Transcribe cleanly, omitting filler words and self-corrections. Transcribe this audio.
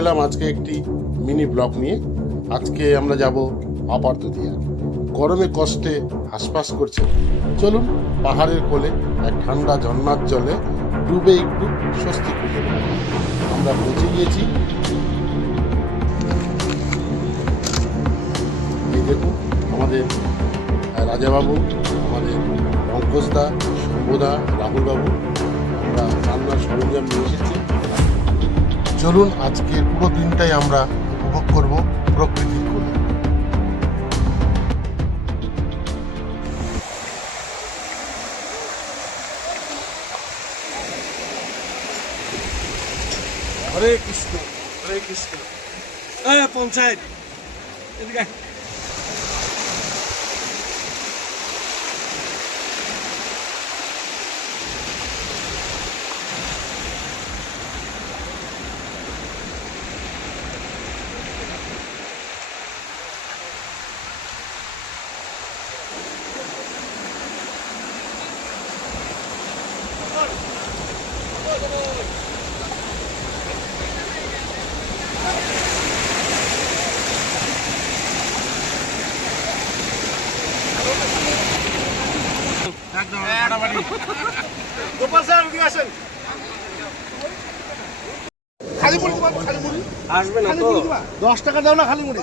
এলাম আজকে একটি মিনি ব্লগ নিয়ে। আজকে আমরা যাব আপার দতিয়া। গরমে কষ্টে হাঁসফাঁস করছে, চলুন পাহাড়ের কোলে এক ঠান্ডা ঝর্ণার জলে ডুবে একটু স্বস্তি খুঁজে নেব। আমরা পৌঁছে গিয়েছি। এই দেখুন আমাদের রাজাবাবু, আমাদের পঙ্কজদা, শম্ভুদা, রাহুলবাবু, আমরা রান্নার সরঞ্জাম নিয়ে এসেছি। চলুন আজকের পুরো দিনটাই আমরা উপভোগ করব প্রকৃতির কোলে। হরে কৃষ্ণ, হরে কৃষ্ণ। পঞ্চায়েত এদিকে গোপাল স্যার এদিকে আসেন। খালি মুড়ি খালি মুড়ি আসবে না তো? 10 টাকা দাও না, খালি মুড়ি